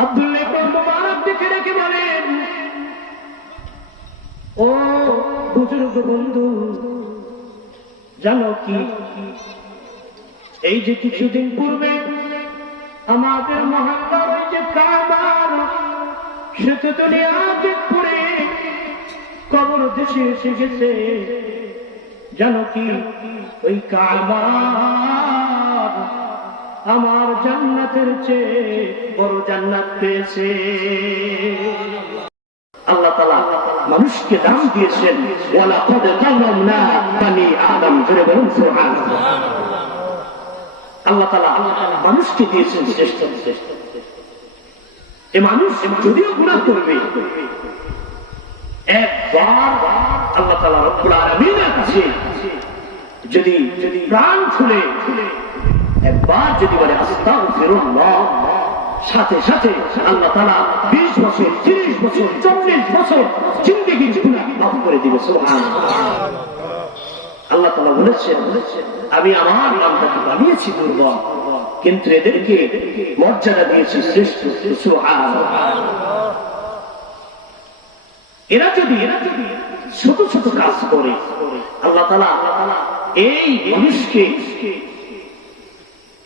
আব্দুল্লাহ ইবনে মুবারক দেখে রেখে বলেন, ও বুজুর্গ বন্ধু, জানো কি, এই যে কিছুদিন পূর্বে আমাদের মহল্লার ওই যে কাবার, সে তো দুনিয়াতে পড়ে কবর দেশে এসে গেছে। জানো কি, ওই কাবা আমার জান্নাতের চেয়ে বড় জান্নাত পেয়েছে। আল্লাহ তাআলা মানুষকে দাম দিয়েছেন, ওয়ালাকাদ কাররামনা বানি আদম। জোরে বলুন সুবহানাল্লাহ। আল্লাহ তাআলা মানুষকে দিয়েছেন শ্রেষ্ঠত্ব। এ মানুষ যদিও গুনাহ করবে, একবার আল্লাহ তাআলা রব্বুল আলামিনের কাছে যদি প্রাণ খুলে একবার যদি বলে আস্তাগফিরুল্লাহ, সাথে সাথে আল্লাহ তাআলা 20 বছর, 30 বছর, 40 বছর জিন্দেগির গুনাহ মাফ করে দিবে। সুবহানাল্লাহ। আল্লাহ তাআলা বলেছেন, আমি আমার বান্দাকে বানিয়েছি দুর্বল, কিন্তু এদেরকে মর্যাদা দিয়েছি শ্রেষ্ঠ। সুবহানাল্লাহ। এরা যদি ছোট ছোট কাজ করে, আল্লাহ তাআলা এই মানুষকে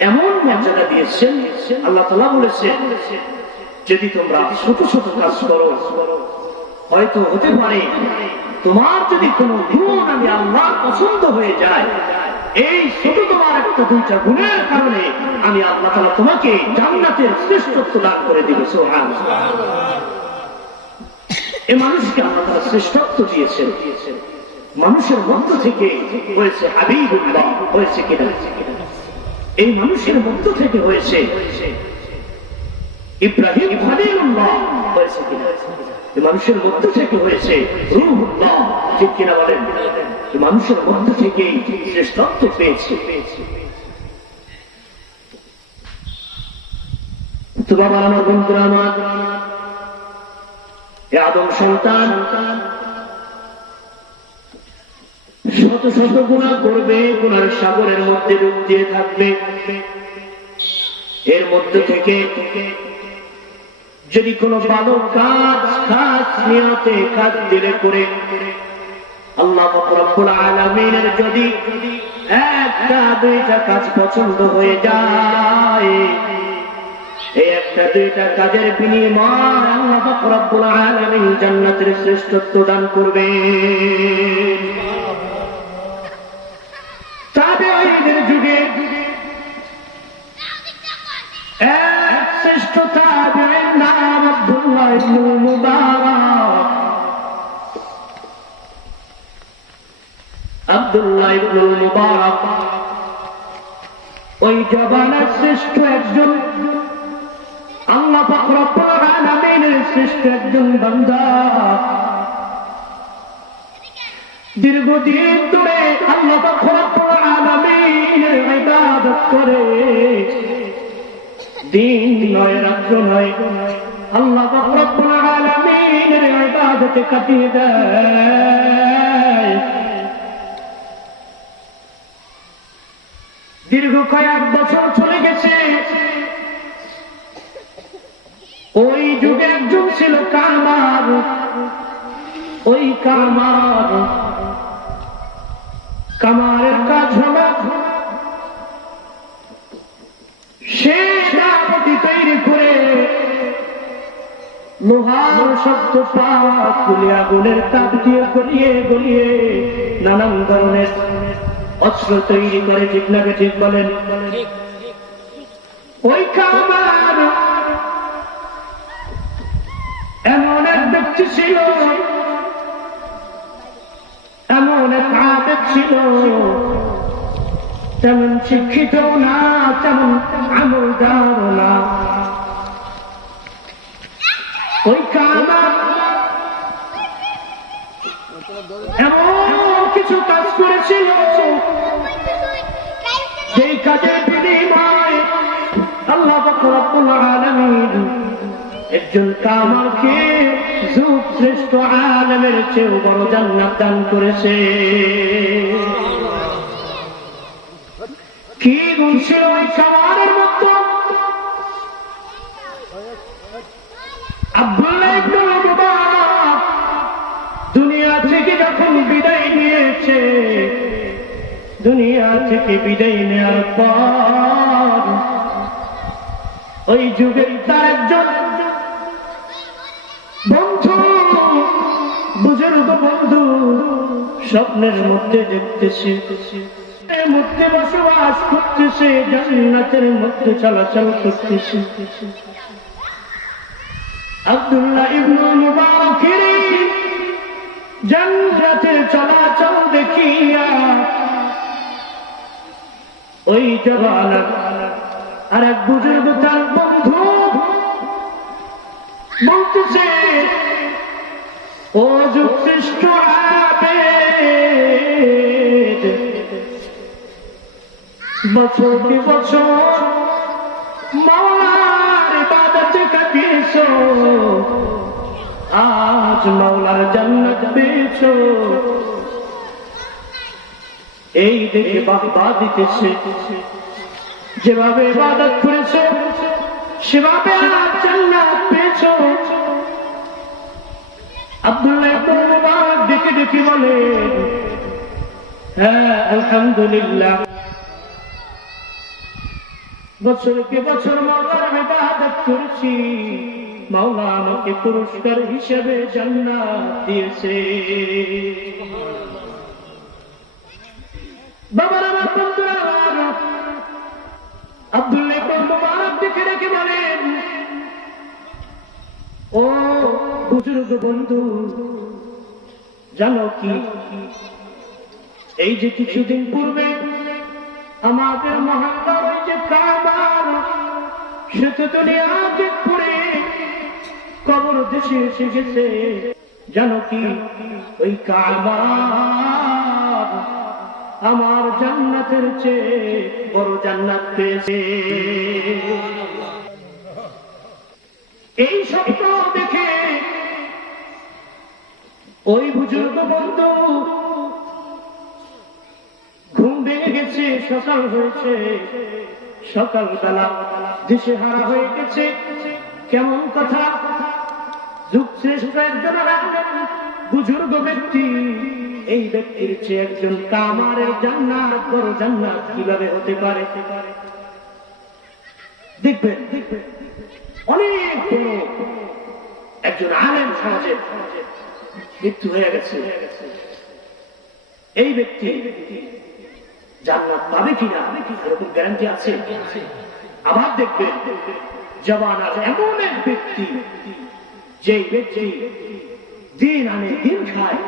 এমন মর্যাদা দিয়েছেন। আল্লাহ তাআলা বলেছেন, যদি তোমরা ছোট ছোট কাজ করো, হয়তো হতে পারে তোমার যদি কোনো গুণ আমি আল্লাহ পছন্দ হয়ে যায়, এই ছোট তোমার একটা দুইটা গুণের কারণে আমি আল্লাহ তাআলা তোমাকে জান্নাতের শ্রেষ্ঠত্ব দান করে দিব। সুবহানাল্লাহ। এই মানুষকে আল্লাহ তাআলা শ্রেষ্ঠত্ব দিয়েছেন। মানুষের মধ্য থেকে হয়েছে হাবিবুল্লাহ, হয়েছে কিনা? এই মানুষের মধ্য থেকে হয়েছে ইব্রাহিম খলিলুল্লাহ, হয়েছে কিনা? এই মানুষের মধ্য থেকে হয়েছে রূহুল্লাহ, ঠিক কিনা বলেন? এই মানুষের মধ্য থেকে শ্রেষ্ঠত্ব পেয়েছে। তো বাবা আমার, বন্ধুরা আমার, এ আদম সন্তান শত শত গুনাহ করবে, গুনার সাগরের মধ্যে ডুব দিয়ে থাকবে। এর মধ্যে থেকে যদি কোনো ভালো কাজ খাস নিয়তে কাজ দিলে করে আল্লাহ রাব্বুল আলামিনের যদি একটা দুইটা কাজ পছন্দ হয়ে যায়, এই একটা দুইটা কাজের বিনিময়ে আল্লাহ রাব্বুল আলামিন জান্নাতের শ্রেষ্ঠত্ব দান করবে। তাবেঈদের যুগে এক শ্রেষ্ঠ তাবেঈর নাম আব্দুল্লাহ ইবনে মুবারক। আব্দুল্লাহ ইবনে মুবারক ওই জবানের শ্রেষ্ঠ একজন, আল্লাহ পাক রব্বুল আলামিনের শ্রেষ্ঠ একজন বান্দা। দীর্ঘদিন ধরে আল্লাহ পাক রব্বুল আলামিনের ইবাদত করে, দিন নয় রাত্র নয় আল্লাহ পাক রব্বুল আলামিনের ইবাদতে কাটিয়ে দেয়। দীর্ঘ কয়েক বছর চলে গেছে। ওই যুগে একজন ছিল কামার। ওই কামারের কাজ হল সে তৈরি করে লোহার শক্ত পা খুলে আগুনের তাপ দিয়ে গলিয়ে গলিয়ে নানান ধরনের অস্ত্র তৈরি করে। ঠিক না? ঠিক বলেন? ওই কামার এমন এক ব্যক্তি ছিল, এমন এক আবেদ ছিল, তেমন শিক্ষিত না, তেমন আমলদার না। ওই কামার এমন কিছু কাজ করেছিল যেই কাজের বিনিময়ে আল্লাহ পাক রব্বুল আলামিন একজন কামারকে যুগ শ্রেষ্ঠ আলেমের চেয়েও বড় জান্নাত দান করেছে। কি গুণ ছিল ওই কামারের মতো? আব্দুল্লাহ ইবনে মুবারক দুনিয়া থেকে যখন বিদায় নিয়েছে, দুনিয়া থেকে বিদায় নেওয়ার পর ওই যুগের তার একজন বন্ধু, বুজুর্গ বন্ধু স্বপ্নের মধ্যে দেখতেছে, মধ্যে বসবাস করতেছে, জান্নাতের মধ্যে চলাচল করতেছে। আব্দুল্লাহ ইবনে মুবারকের জান্নাতের চলাচল দেখিয়া ওই জওয়ানের আর এক বুজুর্গ তার বন্ধু বলতেছে, ও যুক্তিষ্ঠ আবেদ, বছর কি বছর মাওলার ইবাদতে কাটিয়েছো, আজ মাওলার জান্নাত পেয়েছো। এই দেখে বাহবা দিতেছে, যেভাবে ইবাদত করেছো সেভাবে আজ জান্নাত পেয়েছো। আব্দুল্লাহ ইবনে মুবারক ডেকে ডেকে বলে, হ্যাঁ আলহামদুলিল্লাহ, বছরকে বছর মাওলার ইবাদত করেছি, মাওলা আমাকে পুরস্কার হিসেবে জান্নাত দিয়েছে। বাবার আমার বন্ধুরা, আব্দুল্লাহ ইবনে মুবারক ডেকে ডেকে বলেন, ও বুজুর্গ বন্ধু, জানো কি, এই যে কিছুদিন পূর্বে আমাদের মহল্লার ওই যে কাবা, সে তো দুনিয়াতে পড়ে কবর দেশে এসে গেছে। জানো কি, ওই কাবা আমার জান্নাতের চেয়ে বড় জান্নাত পেয়েছে। এই স্বপ্ন দেখে ওই বুজুর্গ বন্ধু ঘুম ভেঙে গেছে, সকাল হয়েছে, সকালবেলা দিশে হারা হয়ে গেছে। কেমন কথা, যুগ শ্রেষ্ঠ একজন বুজুর্গ ব্যক্তি, এই ব্যক্তির চেয়ে একজন কামারের জান্নাত বড় জান্নাত কিভাবে হতে পারে? দেখবেন অনেক বড় একজন আলেম সমাজে মৃত্যু হয়ে গেছে, এই ব্যক্তি জান্নাত পাবে কিনা এরকম গ্যারান্টি আছে? আবার দেখবেন জওয়ানার এমন এক ব্যক্তি, যে ব্যক্তি দিন আনে দিন খায়,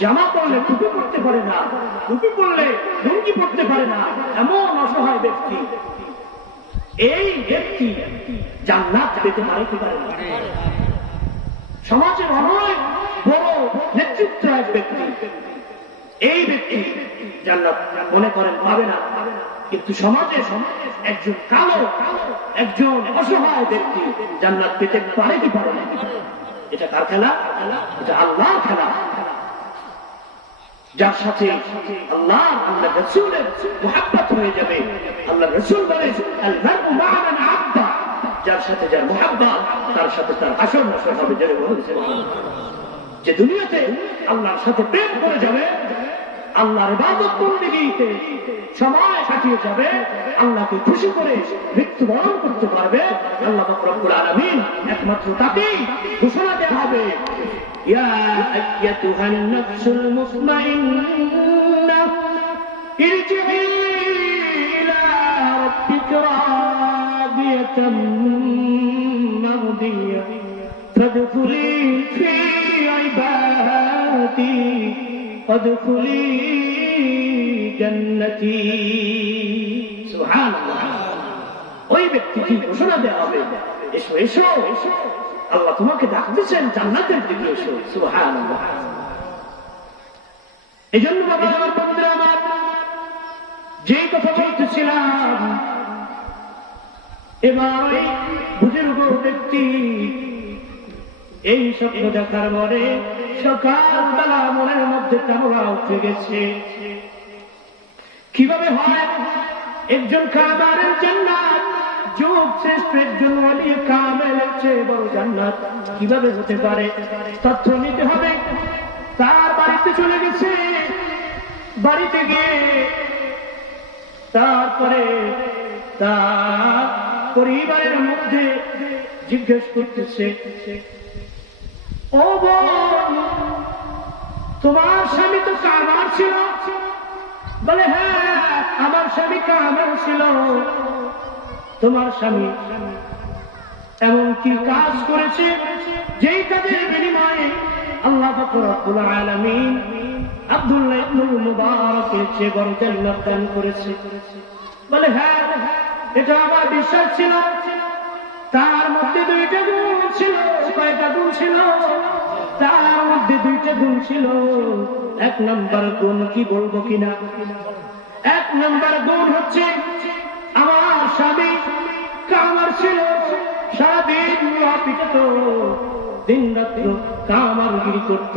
জামা পরলে টুপি পরতে পারে না, টুপি পরলে লুঙ্গি পরতে পারে না, এমন অসহায় ব্যক্তি, এই ব্যক্তি জান্নাত পেতে পারে কি পারে না? সমাজের অনেক বড় নেতৃত্ব এক ব্যক্তি, এই ব্যক্তি জান্নাত মনে করেন পাবে না, কিন্তু সমাজে একজন কালো, একজন অসহায় ব্যক্তি জান্নাত পেতে পারে কি পারে না? এটা কার খেলা? এটা আল্লাহর খেলা। যার সাথে আল্লাহ রাসূলের মুহাব্বত হয়ে যাবে, আল্লাহ রাসূল বলেন আল মারউ মা'a মান আহাব্বা, যার সাথে যার মুহাব্বত তার সাথে তার হাসর নাসর হবে। যারা বলছে যে দুনিয়াতে আল্লাহর সাথে প্রেম করে যাবে, আল্লাহর ইবাদত বন্দেগীতে সময় কাটিয়ে যাবে, আল্লাহকে খুশি করে মৃত্যুবরণ করতে পারবে, আল্লাহ পাক রব্বুল আলামিন একমাত্র তাকেই ঘোষণা দেওয়া হবে, ইয়া আইয়াতুহান নাফসুল মুতমাইন্নাহ ইরজিই ইলা রাব্বিকা রাদিয়াতাম মারদিয়া ফাদখুলি ফি ইবাদি ওয়াদখুলি জান্নাতি। সুবহানাল্লাহ। ওই ব্যক্তিকে ঘোষণা দেওয়া হবে, এসো এসো, আল্লাহ তোমাকে ডাকতেছেন জান্নাতের দিকে, এসো। সুবহানাল্লাহ। এই জন্য বাবা আমার বন্ধুরা আমার, যেই কথা বলতেছিলাম, এবার ওই বুজুর্গ ব্যক্তি এই স্বপ্ন দেখার পরে সকালবেলা মনের মধ্যে তারা উঠে গেছে। কিভাবে হয় একজন কামারের জান্নাত যুগ শ্রেষ্ঠ একজন ওলি কামেলের চেয়ে বড় জান্নাত কিভাবে হতে পারে তথ্য নিতে হবে। তার বাড়িতে চলে গেছে, বাড়িতে গিয়ে তারপরে তার পরিবারের মধ্যে জিজ্ঞেস করতেছে, ও বোন, তোমার স্বামী তো কামার ছিল? বলে হ্যাঁ, আমার স্বামী কামার ছিল। তোমার স্বামী এমন কি কাজ করেছে যেই কাজের বিনিময়ে আল্লাহ পাক রব্বুল আলামিন আব্দুল্লাহ ইবনে মুবারকের চেয়ে বড় জান্নাত দান করেছে? বলে হ্যাঁ, এটা আমার বিশ্বাস ছিল। তার মধ্যে দুইটা গুণ ছিল। কয়টা গুণ ছিল? তার মধ্যে দুইটা গুণ ছিল। এক নম্বর গুণ কি বলবো কিনা? এক নম্বর গুণ হচ্ছে আমার স্বামী কামার ছিল, সারাদিন পিটাত, দিন রাত্র কামারগিরি করত।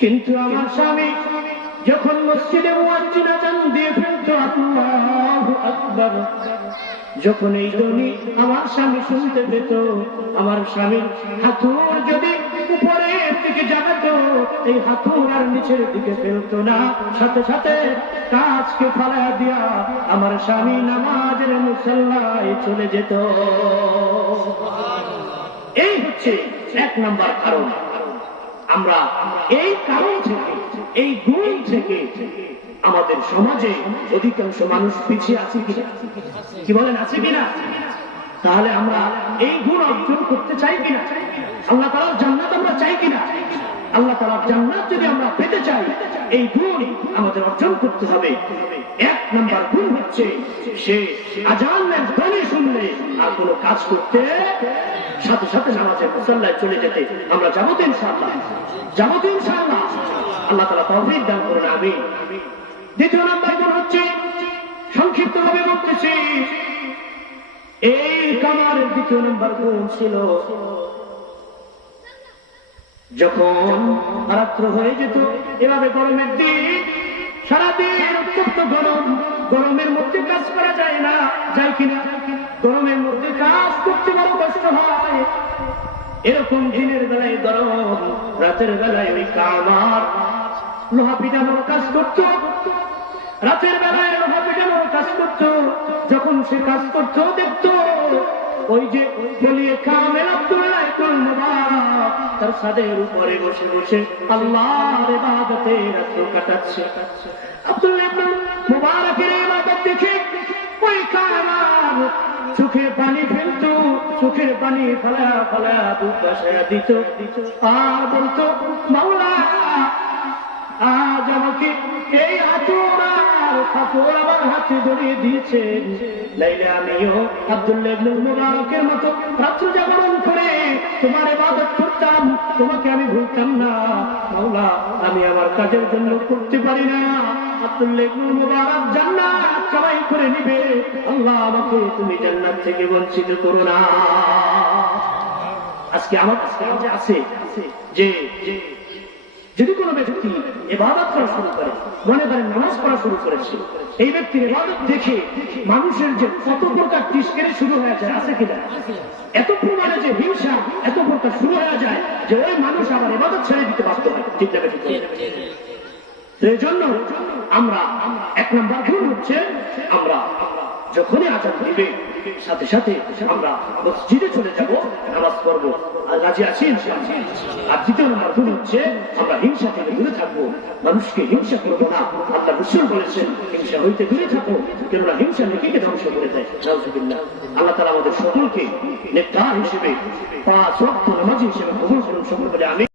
কিন্তু আমার স্বামী যখন মসজিদে মুয়াজ্জিন আযান দিয়ে ফেলত, আল্লাহু আকবার, যখন এই ধ্বনি আমার স্বামী শুনতে পেত, আমার স্বামীর হাঁটুর যদি উপরের দিকে জাগাতো, এই হাঁটুর আর নিচের দিকে ফেলতো না, সাথে সাথে কাজকে ফালা দিয়া আমার স্বামী নামাজের মুসল্লায় চলে যেত। এই হচ্ছে এক নাম্বার কারণ। আমরা এই কারণ থেকে, এই গুণ থেকে আমাদের সমাজে অধিকাংশ মানুষ পিছিয়ে আছে কিনা? কি বলেন, আছে কিনা? তাহলে আমরা এই গুণ অর্জন করতে চাই কিনা? আল্লাহ তাআলার জান্নাত আমরা চাই কিনা? আল্লাহ তাআলার জান্নাত যদি আমরা পেতে চাই, এই গুণ আমাদের অর্জন করতে হবে। এক নাম্বার গুণ হচ্ছে সে আযানের ধ্বনি শুনলে আর কোনো কাজ করতে, সাথে সাথে নামাজের মুসল্লায় চলে যেতে আমরা যাবো তো ইনশাআল্লাহ, যাবো তো ইনশাআল্লাহ। আল্লাহ তাআলা তৌফিক দান করুন, আমিন। দ্বিতীয় নাম্বার গুণ হচ্ছে, সংক্ষিপ্ত ভাবে বলতেছি, এই কামারের দ্বিতীয় নাম্বার গুণ ছিল, যখন রাত্র হয়ে যেত, এভাবে গরমের দিন, সারাদিন উত্তপ্ত গরম, গরমের মধ্যে কাজ করা যায় না, যায় কিনা? গরমের মধ্যে কাজ করতে বড় কষ্ট হয়। এরকম দিনের বেলায় গরম, রাতের বেলায় ওই কামার লোহা পিটানোর কাজ করত, রাতের বেলায় লোহা পিটানোর কাজ করত। যখন সে কাজ করত, দেখত ওই যে বলিয়ে কামেল আব্দুল্লাহ ইবনে মুবারক তার ছাদের উপরে বসে বসে আল্লাহর ইবাদতে রাত কাটাচ্ছে। আব্দুল্লাহ ইবনে মুবারকের ইবাদত দেখে ওই কামার চোখে পানি ফেলত, চোখের পানি ফেলা ফেলা বুক বাসায়া দিত, আর বলতো, মাওলা, আজ আমাকে এই হাতুড়ার কাপড় আমার হাতে ধরিয়ে দিয়েছেন, নাইলে আমিও আব্দুল্লাহ ইবনে মুবারকের মতো রাত্র জাগরণ করে তোমার ইবাদত করতাম, তোমাকে আমি ভুলতাম না। মাওলা, আমি আমার কাজের জন্য করতে পারি না, আব্দুল্লাহ ইবনে মুবারক জান্নাত কামাই করে নিবে, আল্লাহ আমাকে তুমি জান্নাত থেকে বঞ্চিত করো না। আজকে আমার কাছে আছে যে যদি কোনো ব্যক্তি ইবাদত করা শুরু করে, মনে করেন নামাজ পড়া শুরু করেছে, এই ব্যক্তির ইবাদত দেখে মানুষের যে কত প্রকার টিস্কেরে শুরু হয়ে যায়, আছে কিনা? এত পরিমাণে যে হিংসা, এত প্রকার শুরু হয়ে যায় যে ওই মানুষ আবার ইবাদত ছেড়ে দিতে বাধ্য হয়, ঠিক না? এই জন্য আমরা এক নম্বর গুণ হচ্ছে, আমরা যখনই আযান দিবে সাথে সাথে আমরা মসজিদে চলে যাব, নামাজ পড়বো, আর রাজি আছি ইনশাআল্লাহ। আর দ্বিতীয় নম্বর গুণ হচ্ছে, আমরা হিংসা থেকে দূরে থাকবো, মানুষকে হিংসা করবো না। আল্লাহ রাসূল বলেছেন, হিংসা হইতে দূরে থাকো, কেননা হিংসা নেকিকে ধ্বংস করে দেয়। নাউযুবিল্লাহ। আল্লাহ তাআলা আমাদের সকলকে নেককার হিসেবে, পাঁচ ওয়াক্ত নামাজি হিসেবে কবুল করুন, সকল বলে আমিন।